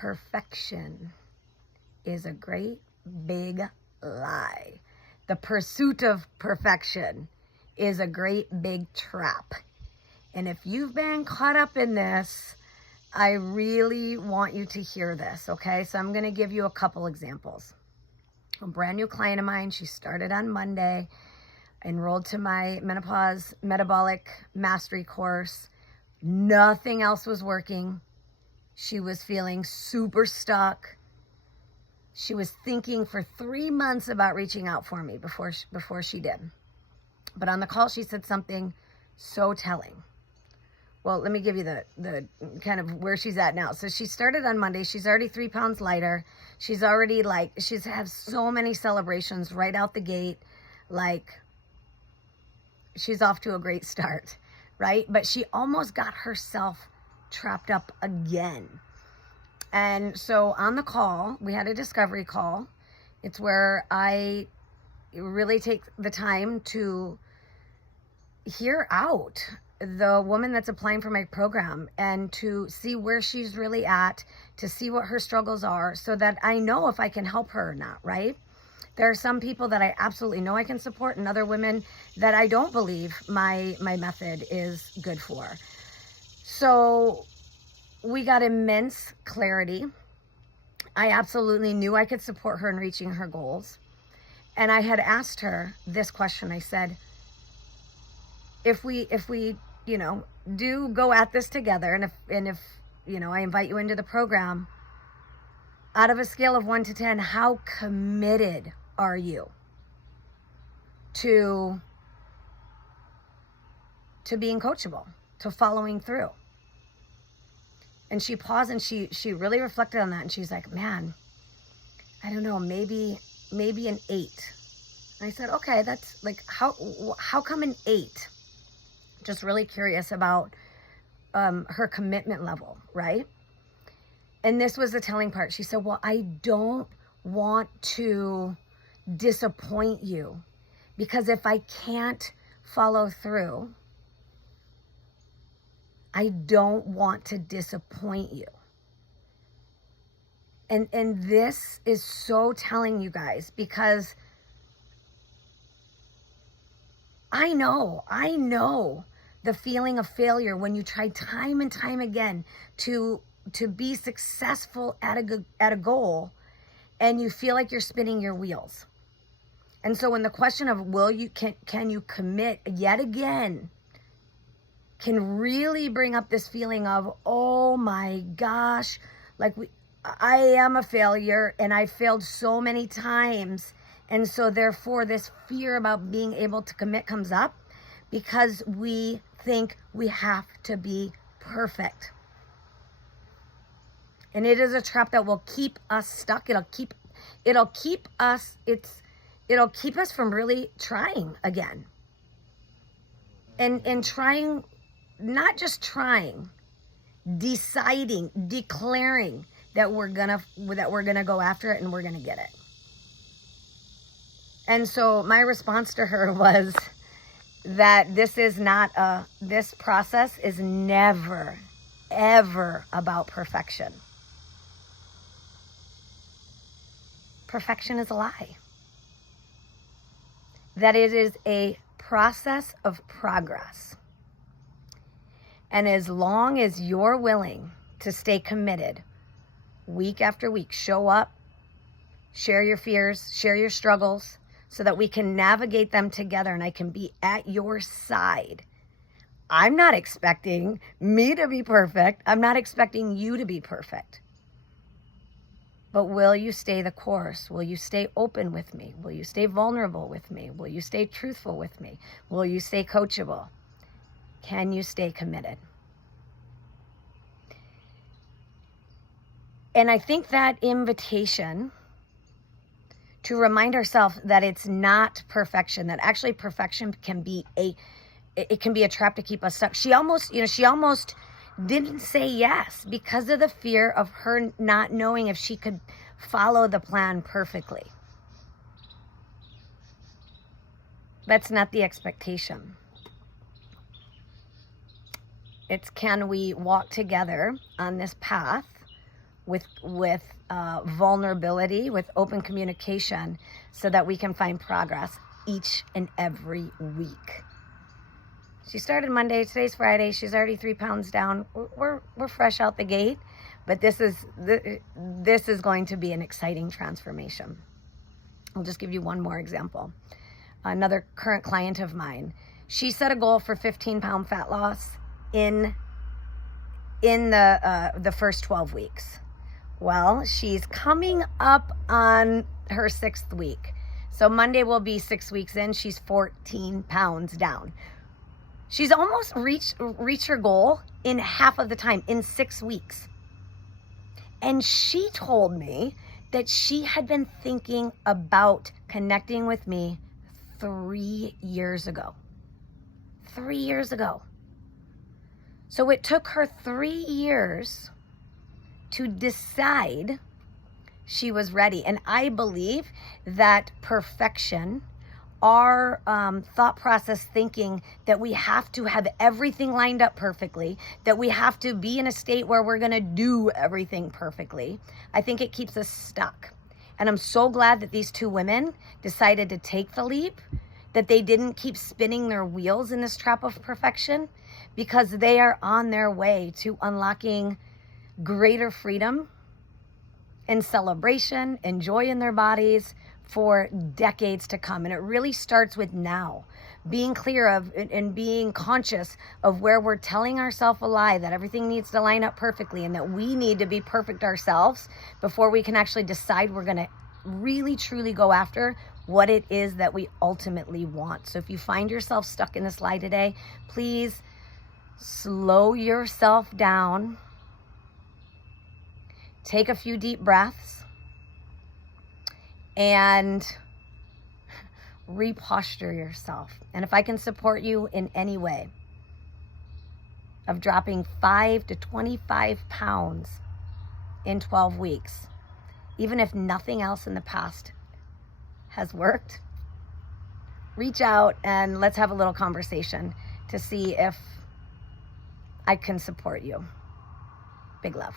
perfection is a great big lie. The pursuit of perfection is a great big trap. And if you've been caught up in this, I really want you to hear this, okay? So I'm going to give you a couple examples. A brand new client of mine, she started on Monday, enrolled to my menopause metabolic mastery course. Nothing else was working. She was feeling super stuck. She was thinking for 3 months about reaching out for me before she did. But on the call, she said something so telling. Well, let me give you the kind of where she's at now. So she started on Monday. She's already 3 pounds lighter. She's already she's had so many celebrations right out the gate. She's off to a great start, right? But she almost got herself trapped up again. And so on the call, we had a discovery call. It's where I really take the time to hear out the woman that's applying for my program and to see where she's really at, to see what her struggles are so that I know if I can help her or not, right? There are some people that I absolutely know I can support and other women that I don't believe my method is good for. So we got immense clarity. I absolutely knew I could support her in reaching her goals. And I had asked her this question. I said, if we do go at this together, and if I invite you into the program, out of a scale of 1 to 10, how committed are you to being coachable, to following through? And she paused and she really reflected on that. And she's like, man, I don't know, maybe an 8. And I said, okay, that's how come an 8? Just really curious about her commitment level, right? And this was the telling part. She said, well, I don't want to disappoint you because if I can't follow through, I don't want to disappoint you. And this is so telling, you guys, because I know the feeling of failure when you try time and time again to be successful at a goal and you feel like you're spinning your wheels. And so when the question of can you commit yet again can really bring up this feeling of, oh my gosh, I am a failure and I failed so many times. And so therefore this fear about being able to commit comes up because we think we have to be perfect. And it is a trap that will keep us stuck. It'll keep us from really trying again. And trying, not just trying, deciding, declaring that we're gonna go after it and we're gonna get it. And so my response to her was that this process is never, ever about perfection. Perfection is a lie. That it is a process of progress. And as long as you're willing to stay committed, week after week, show up, share your fears, share your struggles, so that we can navigate them together and I can be at your side. I'm not expecting me to be perfect. I'm not expecting you to be perfect. But will you stay the course? Will you stay open with me? Will you stay vulnerable with me? Will you stay truthful with me? Will you stay coachable? Can you stay committed? And I think that invitation to remind ourselves that it's not perfection, that actually perfection can be a trap to keep us stuck. She almost didn't say yes because of the fear of her not knowing if she could follow the plan perfectly. That's not the expectation. It's, can we walk together on this path with vulnerability, with open communication, so that we can find progress each and every week. She started Monday, today's Friday. She's already 3 pounds down. We're fresh out the gate, but this is going to be an exciting transformation. I'll just give you one more example. Another current client of mine, she set a goal for 15-pound fat loss in the first 12 weeks. Well, she's coming up on her 6th week. So Monday will be 6 weeks in. She's 14 pounds down. She's almost reached her goal in half of the time, in 6 weeks. And she told me that she had been thinking about connecting with me 3 years ago. 3 years ago. So it took her 3 years to decide she was ready. And I believe that perfection, our thought process thinking that we have to have everything lined up perfectly, that we have to be in a state where we're going to do everything perfectly, I think it keeps us stuck. And I'm so glad that these 2 women decided to take the leap, that they didn't keep spinning their wheels in this trap of perfection, because they are on their way to unlocking greater freedom and celebration and joy in their bodies for decades to come. And it really starts with now, being clear of and being conscious of where we're telling ourselves a lie, that everything needs to line up perfectly and that we need to be perfect ourselves before we can actually decide we're going to really truly go after what it is that we ultimately want. So if you find yourself stuck in this lie today, please slow yourself down. Take a few deep breaths and reposture yourself. And if I can support you in any way of dropping 5 to 25 pounds in 12 weeks, even if nothing else in the past has worked, reach out and let's have a little conversation to see if I can support you. Big love.